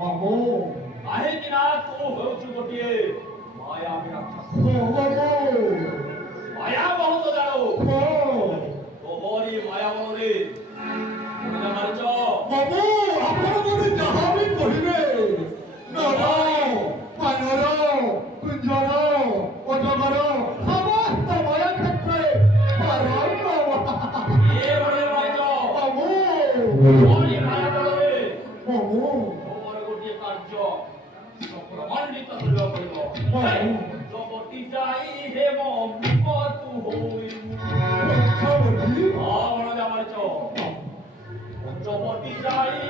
ବାବୁ କାହିଁକି ନା ତୁ ହେଉଛୁ ଗୋଟିଏ ମାୟାବୀ ରାକ୍ଷସ। ମାୟା ବହୁତ ଜାଣୁ। ତୋହରି ମାୟା ବଳରେ ମନେ ମାରିଛ। ବାବୁ ଆପଣ ମୋତେ ଯାହା ବି କହିବେ ନର ପାନର କୁଞ୍ଜର ଅଜଗର ସମସ୍ତ ମାୟା କ୍ଷେତ୍ରରେ ଏ ବଳରେ ମାରିଛ। ବାବୁ ତୋହରି ମାୟା ବଳରେ ବାବୁ ତମର ଗୋଟିଏ କାର୍ଯ୍ୟ ପ୍ରମାଣିତ କରିବାକୁ ପଡ଼ିବ। ଜଗତି ଯାଇ ହେମ ମୁଖ ତୁ ହୋଇବୁ। ପଞ୍ଚବଟୀ ହଁ ବଣଜା ମାରିଛ। ପଞ୍ଚବଟୀ ଯାଇ